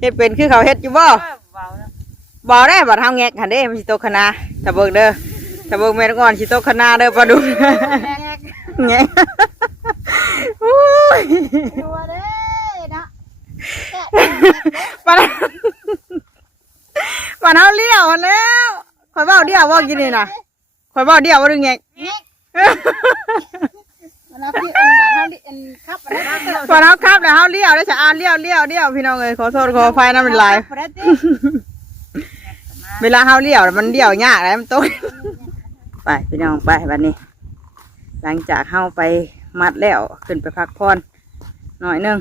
เฮ็ดเป็นคือเขาเฮ็ดอยู่บ่เออเบาแล้วบ่ได้บ่ทำแงกหันเด้มันสิตกคณะถ้าเบิ่งเด้อถ้าเบิ่งแม่นก่อนสิตกคณะเด้อปลาดุกแงกโอ้ยดูเด้เนาะปลาปลาเฮาเลี้ยวหั่นแล้วข่อยเว้าเดียวบ่กินนี่น่ะข่อยเว้าเดียวบ่ดึงแงก เราพี่อันดับเท่าอันครับอันนั้นปลาเฮาครับแล้วเฮาเลี้ยวได้อจะอ่านเลี้ยวเลี้ยวเลี้ยวพี่น้องเอ้ยขอโทษขออภัยนำเป็นลายปรเวลาเฮาเลี้ยวมันเลี้ยวยากเลยมันตกไปพี่น้องไปบัดนี้ หลังจากเฮาไปมัดแล้วขึ้นไปพักผ่อนหน่อยหนึง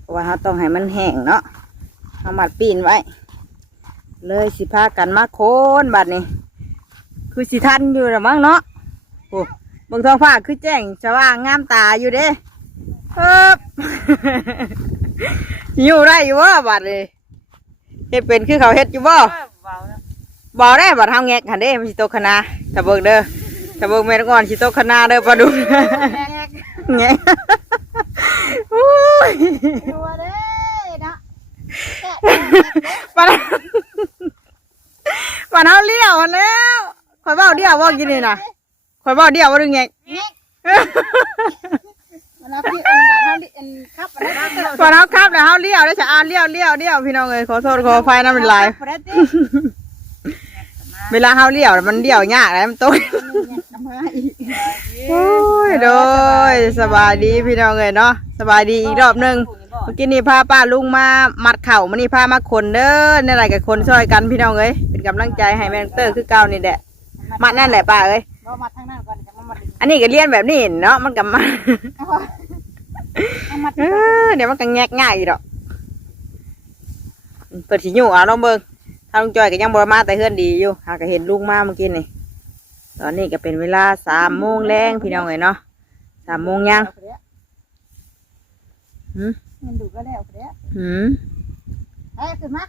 เพราะว่าเฮาต้องให้มันแห้งเนาะเฮามัดปีนไว้ เลยสิพากันมาโคนบัดนี้ คือสิทันอยู่หรือมั้งเนาะโอ้ บิ่งท้องฟ้าคือแจ้งสว่างงามตาอยู่เด้เอ๊บอยู่ได้อยู่บ่บัดนี้เฮ็ดเป็นคือเขาเฮ็ดอยู่บ่บ่ได้บ่ทำแงกหันเด้มันสิตกคณะถ้าเบิ่งเด้อถ้าเบิ่งแม่นก่อนสิตกคณะเด้อปลาดุกแงกโอ้ยดูเด้เนาะปลาปลาเฮาเลี้ยวหันแล้วข่อยเว้าเดียวบ่กินนี่น่ะ ข่อยเว้าเดียวบ่ดึงแงกเราพี่อันดับเท่าอันครับอันนั้นปลาเฮาครับแล้วเฮาเลี้ยวได้อจะอ่านเลี้ยวเลี้ยวเลี้ยวพี่น้องเอ้ยขอโทษขออภัยนำเป็นหลายประเด็นเวลาเฮาเลี้ยวน่ะมันเลี้ยวยากเลยมันตกมาอีกโอ้ยโดยสบายดีพี่น้องเอ้ยเนาะสบายดีอีกรอบหนึงเมื่อกี้นี่พาป้าลุงมามัดเข่ามันนี่พามาคนเด้อในอะไรกับคนช่วยกันพี่น้องเอ้ยเป็นกำลังใจให้แม่นเตอร์คือเก่านี่แหละมัดนั่นแหละป้าเอ้ย เรามาทางนั้นก่อนจะมามาดึงอันนี้ก็เรียนแบบนี้เนาะมันกับมาเอามาเออเดี๋ยวมันก็แงกง่ายอีกดอกเปิดสิอยู่เอาลองเบิ่งถ้าลุงจอยก็ยังบ่มาแต่เฮือนดีอยู่หาก็เห็นลุงมาเมื่อกี้นี่ตอนนี้ก็เป็นเวลาสามโมงแรงพี่น้องเอ้ยเนาะสามโมงยังหืมมันดูก็แล้วเด้อหืมเฮ้ยคือมัก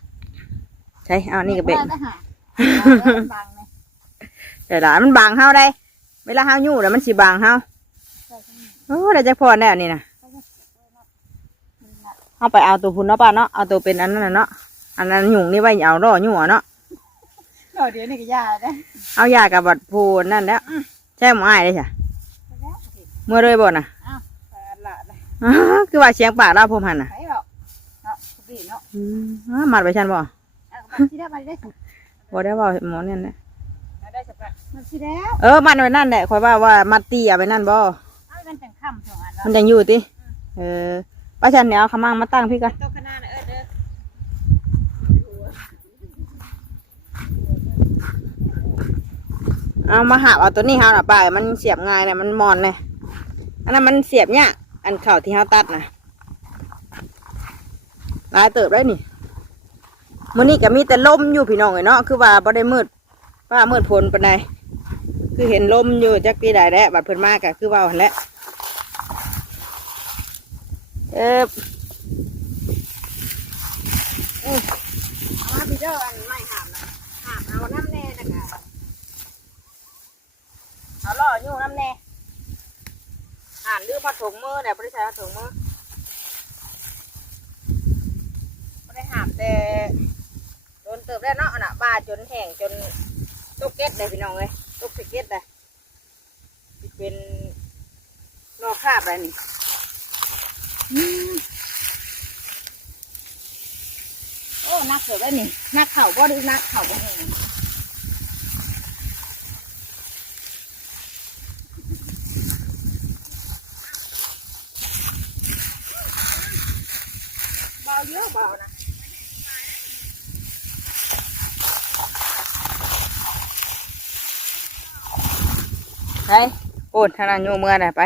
ใช่เอานี่ก็เป็น ได้หาบางเลย แต่ละมันบางเฮาได้ เวลาเฮาอยู่แล้วมันสิบางเฮาโอ้ได้จะพอแน่นี่นะเฮาไปเอาตัวพุ่นเนาะป้าเนาะเอาตัวเป็นอันนั้นน่ะเนาะอันนั้นหยุ่งนี่ไว้เอาล่อหยุ่งเนาะเดี๋ยวนี้ก็ยาได้เอายากับบัดพูนนั่นแล้วใช่หมออ้ายเลยจ้ะเมื่อเลยบ่น่ะละเลยอ้าคือว่าเสียงปากเราผมหันน่ะไปเนาะเนาะพี่เนาะอืมอ้ามัดไปชันบ่ที่ได้มาได้บ่ได้ว่าหมอเนี่ยนะ ได้สักพักมันสิแล้วเออมัดไว้นั่นแหละคอยว่าว่ามัดตีเอาไปนั่นบ่เอากันจังค่ำสองอันมันยังอยู่ติเออป้าชันเนี่ยเอาขมังมาตั้งพี่กันโตขนาดน่ะเออเด้อเอามาหาเอาตัวนี้เฮาน่ะป้ามันเสียบง่ายน่ะมันมอนเลยอันนั้นมันเสียบเนี่ยากอันเข่าที่เฮาตัดน่ะหลายเติบได้นี่มื้อนี้ก็มีแต่ลมอยู่พี่น้องเอ้ยเนาะคือว่าบ่ได้มืด ป้าเมืดพลปนใดคือเห็นลมอยู่จักปีใดแล้วบัดเพิ่นมาก็คือว่าหันแหละเออเอาพี่เจ้าอันไม่หามนะหามเอาน้ำแน่นะคะเอาล่ออยู่น้ำแน่อ่านลืมมาถุงมือเนี่ยบ่ได้ใช้มาถุงมือบ่ได้หาบแต่โดนเติบได้เนาะอันน่ะบ้าจนแห้งจน ตกเก็ตเลยพี่น้องเลยตกสเก็ตเลยสิเป็นนอคาบอะไรนี่โอ้นักเสือได้นี่นักเข่าบ่ดูนักเข่าบ่าเยอะเบานะ ไป โอนทานั้นโยมเมื่อไหร่ไป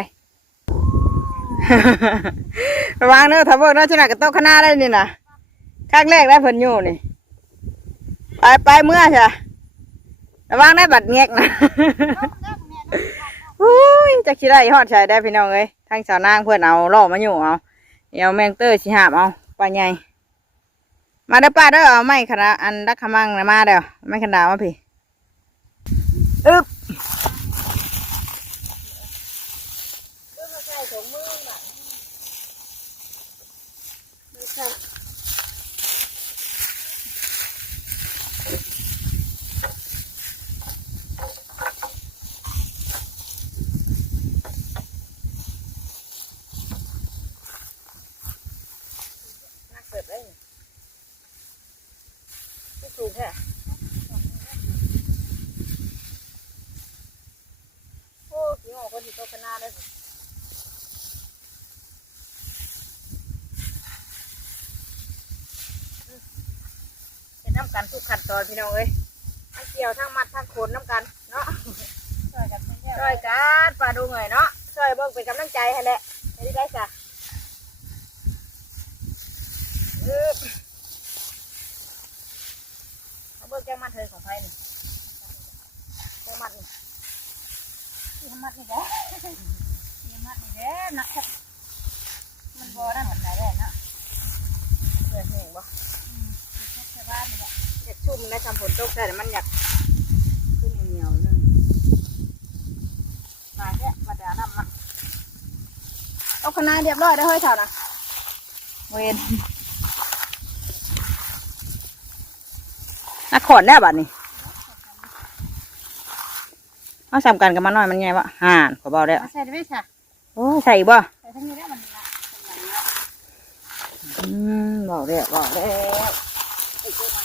ระวังเนอะถ้าเบิกเนอะชนะกับโต๊ะคณะได้นี่นะครั้งแรกได้เพิ่นอยู่นี่ ไปไปเมื่อใช่ระวังได้บัดแงกนะอุ้ยจะคิดได้ฮอดใช้ได้พี่น้องเอ้ยทางสาวนางเพื่อนเอาล่อมาอยู่เอาเดี๋ยวแมงเตอร์สิหาบเอาปลาใหญ่มาเด้อป้าเด้อเอาไม้ขนาดอันดักขมังนะมาเด้อไม้ขนาดมาพี่อึ๊บ สูงแค่โอ้ยงอกคนที่โตขนาดเลยเป็นน้ำ กันทุกขั้นตอนพี่น้องเอ้ยทั้งเกี่ยวทั้งมัดทั้งโคนน้ำกันเนาะช่วยกันเป็นแค่ช่วยกันปลาดูหน่อยเนาะช่วยเบิ่งเป็นกำลังใจให้แหละไม่ได้ได้จ้ะอึ๊บเอาเบิ่งแก้มัดเธอของไฟนี่แก้มัดนี่ที่มัดนี่แหละที่มัดนี่แหละนะครับมันบ่ได้เหมือนไหนเลยเนาะเพื่อแห้งบ่ทุกชา วบ้านนี่และอยากชุ่มในคำฝนตกแต่มันอยากขึ้นเหนียวนึงมาแค่มาแต่น้ำมาเอาคณะเรียบร้อยได้วเฮ้ยเท่านะเวนนักขอนได้บัดนี่เอาสำกันกับมันหน่อยมันไงวะห่านขอเบาแล้ใส่ได้ไหมค่ะโอ้ใส่อีกบ่ใส่ทั้งนี้ได้มันอืมเบาแล้วเบาแล้ว ไอ้เจ้ามา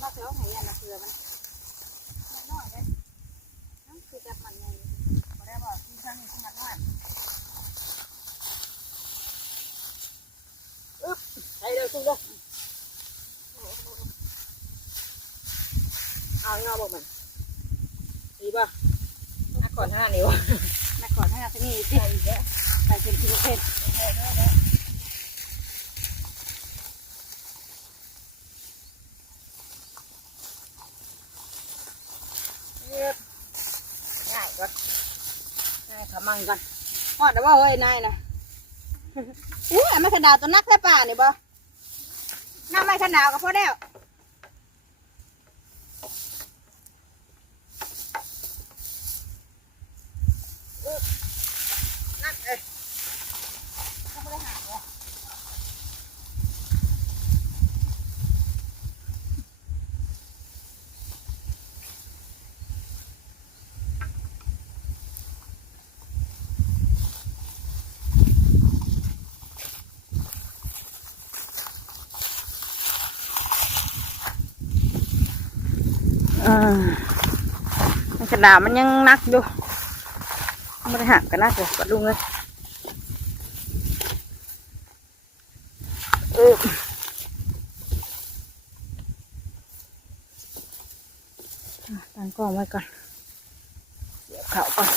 มาเสือให้ยันนะเสือมัน น้อยเลย น้ำคือจับมันไง บ่ได้บอกที่ข้างนี้ที่มันน้อย ใส่เร็วชุ่มเร็วเอาเงาบอกมันดีป่ะ นักก่อนห้านิ้วมาก่อนให้เราที่นี่สิใส่เป็นกิโลเพชรง่ายก่อนง่ายขมังก่อนฮอดแต่ว่าเฮ้ยนายนะอู้ยไม่ขนาดตัวนักแค่ป่านี่บ่น้าไม่ขนาดก็พอแล้วนักเอ้ย เขาไม่ได้หาเลย อ่ามัน กระดาษมันยังนักอยู่ไม่ได้หักกันนักเลยปัดลุงเลยเออตั้งกล้องไว้ก่อนเดี๋ยวเขาก่อน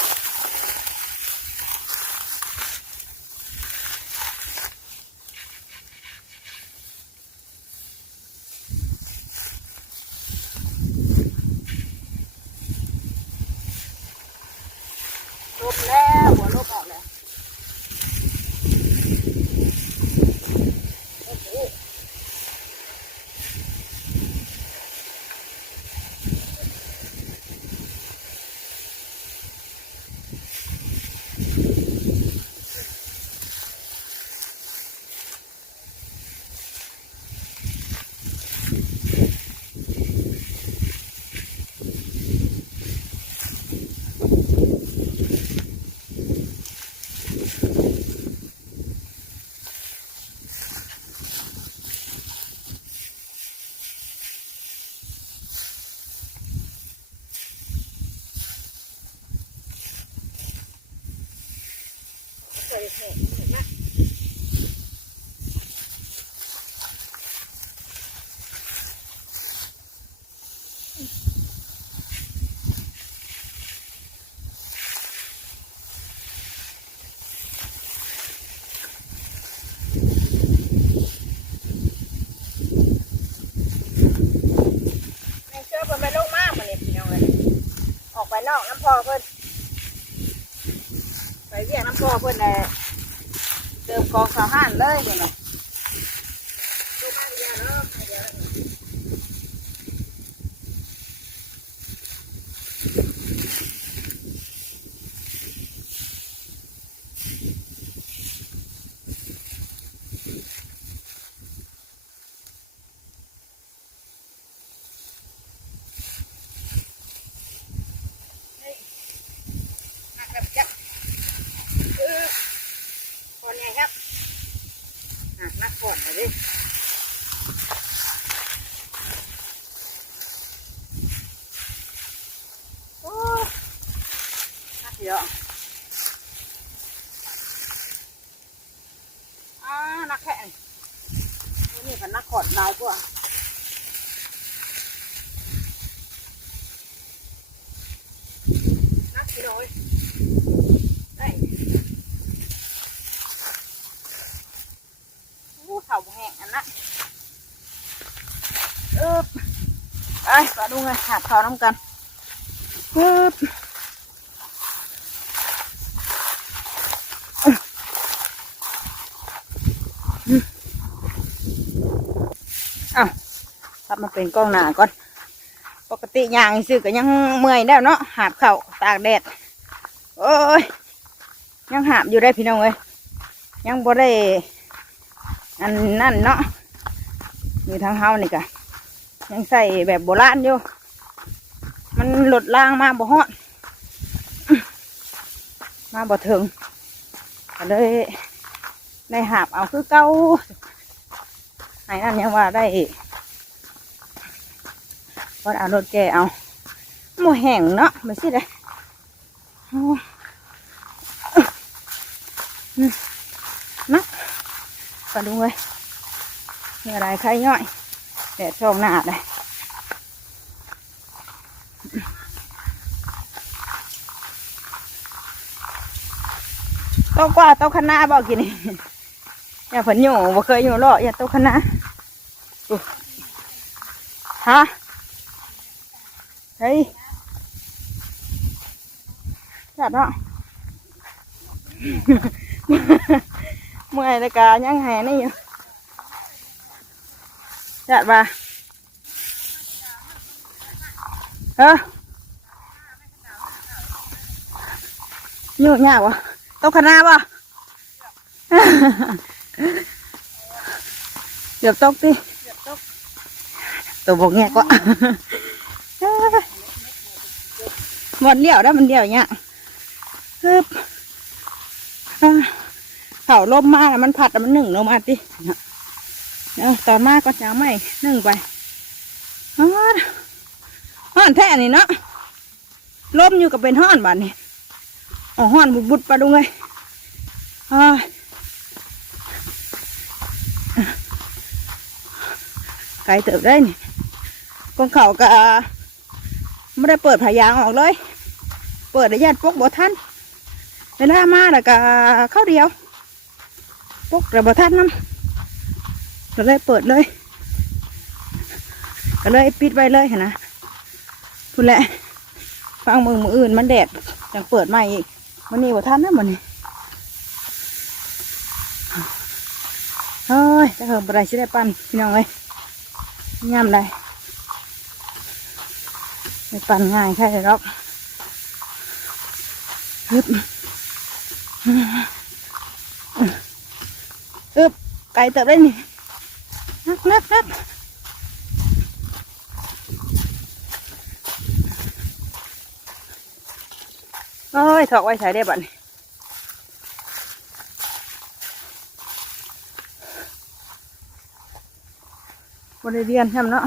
ลบแล้วหัวลบออกแล้วโอ้โห ใส่แห้งเห็นไหมแม่เชื่อเพิ่นไปลงมากมาเนี่ยพี่น้องเลยออกไป นอกน้ำพอเพิ่นไปเรียกน้ำพอเพื่อนเลยเติมกองสาวห้านเลยเนี่ยนะดูมาเดียวเนาะมาเดียวหักแบบจัก คนไงครับหักนักก่อนเลยดิ กันนักขอดลายกว่านักพี่น้อยได้อู้เข่าบ่แห้งอันนะเออ ไปมาดูไงหาเข่าน้ำกันปึ๊บอ้าวกลับมาเป็นกล้องหน้าก่อน ปกติยางซื้อก็ยังเมื่อยแล้วเนาะหาบเข่าตากแดด โอ้ย ยังหาบอยู่ได้พี่น้องเอ้ยยังบ่ได้ อันนั่นเนาะอยู่ทางเฮานี่กะ ยังใส่แบบโบราณอยู่ มันหลดล่างมาบ่ฮอด มาบ่ถึงก็เลยได้หาบเอาคือเก่าไหนนั่นยังว่าได้พอเอารถแกเอาหมูแห้งเนาะไม่ใช่เลยนะก็ดูเลยมีอะไรใครย่อย แดดช่องหน้าเลยโต๊ะกว่าโต๊ะคณะบอกกินนี่อย่าผลอยู่บ่เคยอยู่หรอกอย่าโต๊ะคณะฮะเฮ้ยจัดเนาะเมื่อยแล้วกายังแหนี่อยู่ จัดว่าเอออยู่ยากวะโต๊ะคณะบ่เกือบตกดิตัวบกแงก็หมดเลี้ยวได้วมันเลี้ยวอย่างเงี้ยคืออ่าเผาลมมาแล้วมันผัดแล้วมันหนึ่งลงมาดิ เดี๋ยวตอมาก็จะไม่นึ่งไปฮอนฮอนแท้นี่เนาะลมอยู่กับเป็นห้อนบ้านนี่อ๋อห้อนบุดบุดๆไปดูไงอ่าไกลเติบได้นี่กองเขาก็ไม่ได้เปิดผายางออกเลย เปิดระยะปกบ่ทันเวลามาแล้วก็เข้าเดียว ปกระบ่ทันน้ำ ก็เลยเปิดเลย ก็เลยปิดไว้เลยเห็นนะพูดแหละฟังมือมืออื่นมันแดดยังเปิดใหม่อีกมันนี่บ่าทันนะมันนี่เฮ้ยจะเหิมอะไรชิได้ปั้นพี่น้องเลยงามเลยไม่ปั่นง่ายแค่ไหนหรอกฮึบฮึบไก่เติบได้นี่ นับนับนับโอ้ยถอกไว้ใช้ได้บ่นี่บริเรียนทำเนาะ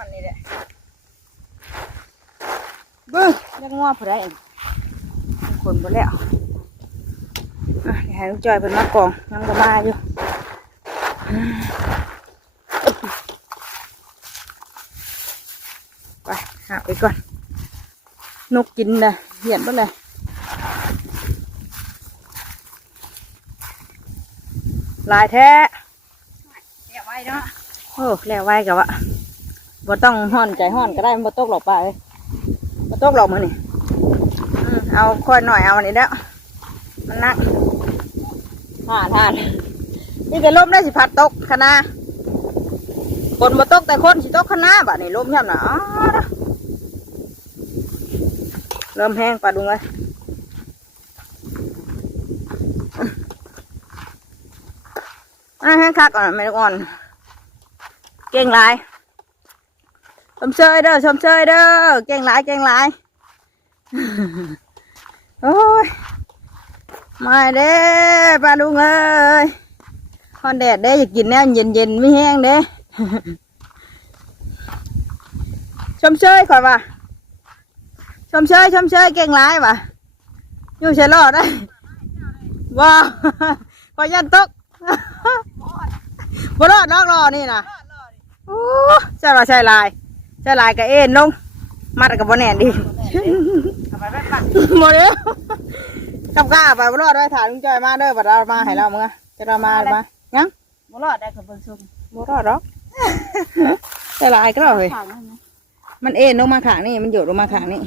อนนี่แหละเบิ้งยังงัวผู้ใดอั่นคนบ่แล้วอะเดี๋ยวให้ลุงจอยเพิ่นมากองยังบ่มาอยู่ไปหาไปก่อน นกกินเลยเหียนไปเลยลายแท้เดี๋ยวไว้เนาะโอ้แล้วไว้กับว่า บ่ต้องห่อนใจห่อนก็ได้มันบ่ตกหรอกป่าเลยบ่ตกหรอกมือนี่เอาค่อยหน่อยเอาอันนี้แล้วมันนักห่านห่านนี่จะล้มได้สิพัดตกคณะคนบ่ตกแต่คนสิตกคณะบ่นี่ล้มย่ำนะอ๋อเริ่มแห้งปลาดุงเลยอะแห้งคักก่อนไม่ต้องอ่อน เก่งลาย ชมเชยเด้อชมเชยเด้อเก่งหลายเก่งหลายโอ้ยมาเด้ปลาลุงเอ้ยคอนแดดเด้อยากกินแนว เย็นเย็นๆไม่แห้งเด้ชมเชยข่อยว่าชมเชยชมเชยเก่งหลายว่ะอยู่เชยรอดได้ว้าขอยันตกบ่รอดนอกรอนี่นะโอ้ใช่ว่าใช่ลายใช่ลายกับเอ็นลงมัดกับบ่แน่นดีทำไมไม่ปัดหมดแล้วกับก้าไปบ่รอดไว้ถ่ายลุงจอยมาเด้อบัดเรามาให้เราเมื่อจะเรามามายังบ่รอดได้กับเบิ่งชมบ่รอดหรอกใช่ลายก็รอดเลยถามว่าไงมันเอ็นลงมาขางนี่มันโยดลงมาขางนี่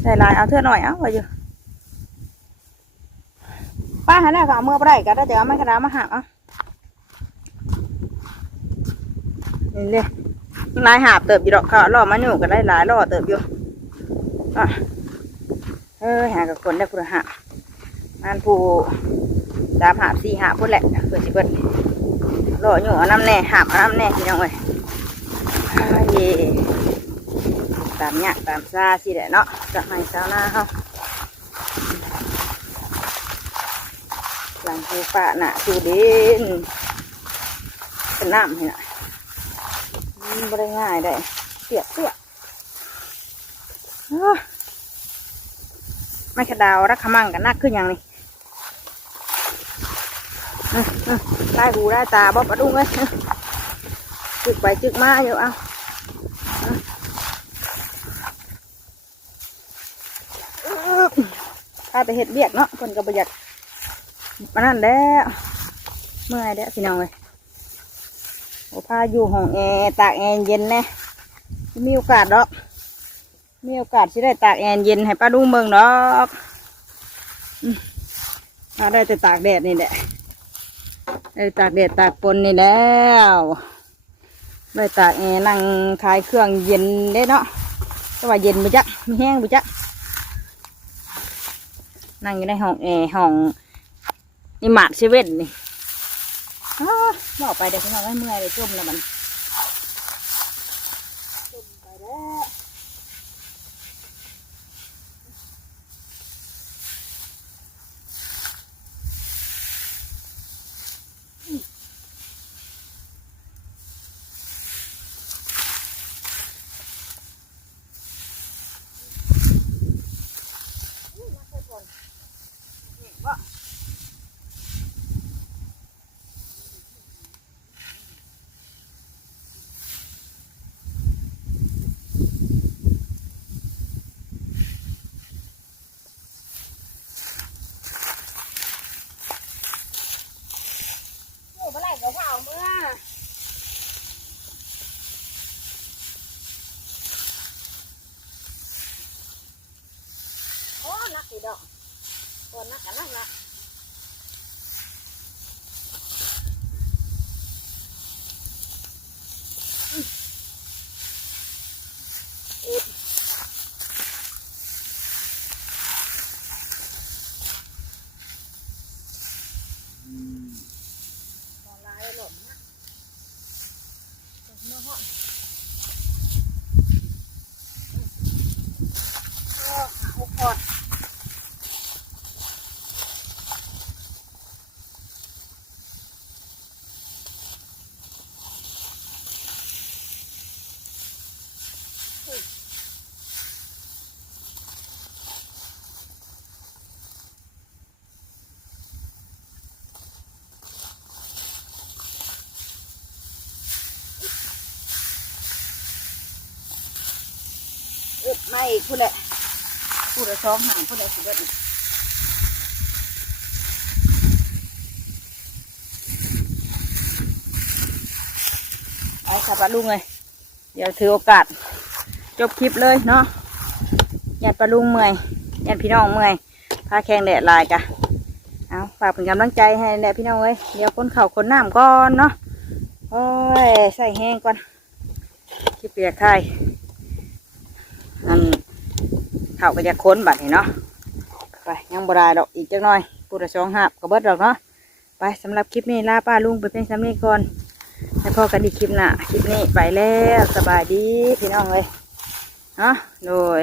ใส่ลายเอาเท่าหน่อยเอาไว้อยู่ป้าหันหน้าก็เอามือไปได้ก็ได้จะเอาไม้กระดาษมาหักเอานี่เลย ลายหาบเติบอยู่ดอกเขาล่อมาอยู่ก็ได้หลายล่อเติบอยู่อะเออหากับคนได้คุณหามันผู้สามหาบสี่หาบพูดแหละเพื่อสิเบิดล่ออยู่น้ำแน่หาบน้ำแน่พี่น้องเอ้ยเย่ตามเนี่ยตามซาสิแหละเนาะจะให้ชาวนาเขาหลังภูป่าหนะสูดินเป็นน้ำเห็นอะ มันไม่ได้ง่ายได้เปียกเปียกอ้าไม่ขดาวรักขมังกันนักขึ้นอย่างนี้ได้หูได้ตาบ๊อบปะดุ้งเลยจึกไปจึกมาอยู่เอาถ้าไปเฮ็ดเบียกเนาะคนก็ประหยัดมานั่นแล้วเมื่อยแล้วพี่น้องเลย โอ้พาอยู่ห้องแอร์ตากแอร์เย็นแน่มีโอกาสดอก มีโอกาสที่ได้ตากแอร์เย็นให้ป้าดุ้งเมืองดอกอืมาได้แต่ตากแดดนี่แหละได้ตากแดดตากฝนนี่แล้วได้ตากแอร์นั่งขายเครื่องเย็นได้เนาะแต่ว่าเย็นบุจักไม่แห้งบุจักนั่งอยู่ในห้องแอร์ห้องนี่หมาดเซเว่นนี่ บอกไปเดี๋ยวพี่น้องให้เมื่อยเลยจมแล้วมันจมไปแล้วโอ้เมื่อไหร่ก็เอาเมื่อ โอ้นักสีดอกตัวนักกันนักนะตอนลายหล่นนะเมื่อห้องก็หาอุปกรณ์ มาอีกพูดแหละพูดละสองห่างพูดละสิบเอ็ดเอาค่ะปลาลุงเลยเดี๋ยวถือโอกาส จบคลิปเลยเนาะญาติปลาลุงเมื่อยญาติพี่น้องเมื่อยพาแข่งแดดลายกะเอาฝากเป็นกำลังใจให้แดดพี่น้องเอ้ยเดี๋ยวคนเข่าคนน้ำก่อนเนาะโอ้ยใส่แห้งก่อนขี้เปียกไข่อัน เข่าก็จะค้นบัดนี่เนาะไปยังบรายดอกอีกจักหน่อยปูระชองหับกระเบิดดอกเนาะไปสำหรับคลิปนี้ลาป้าลุงไปเป็นสำนีก่อนแล้วพอกันอีกคลิปหน้าคลิปนี้ไปแล้วสบายดีพี่น้องเลยเนาะโดย